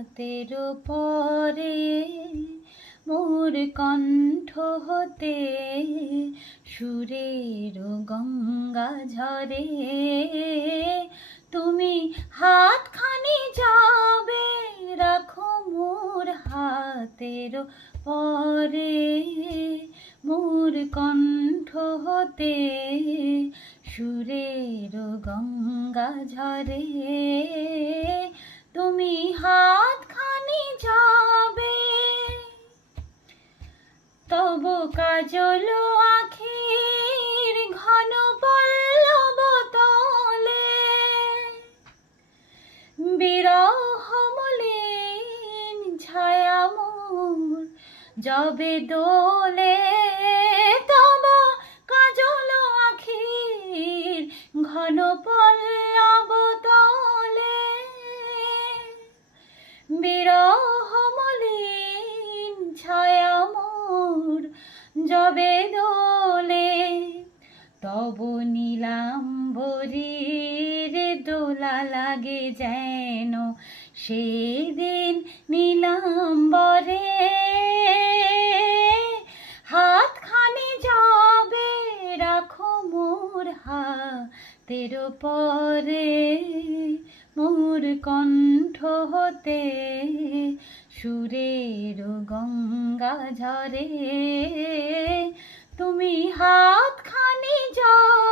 হাতের পরে মোর কণ্ঠ হতে সুরের গঙ্গা ঝরে। তুমি হাতখানি যাবে রাখো মোর হাতের পরে মোর কণ্ঠ হতে সুরের গঙ্গা ঝরে। তুমি হাতখানি যাবে তব কাজল আখির ঘন পল্লব তলে বিরহ মলিন ছায়া মোর যবে দোলে। তব কাজল আখির ঘন পল্লব তলে বিরহ মলিন ছায়া মোর যবে দোলে। তব নীলাম্বরীর দোলা লাগে যেন সেদিন নীলাম্বরে। হাতখানি যাবে রাখো মোর হাতের পরে মোর কণ্ঠ হতে সুরের গঙ্গা ঝরে। তুমি হাতখানি যাবে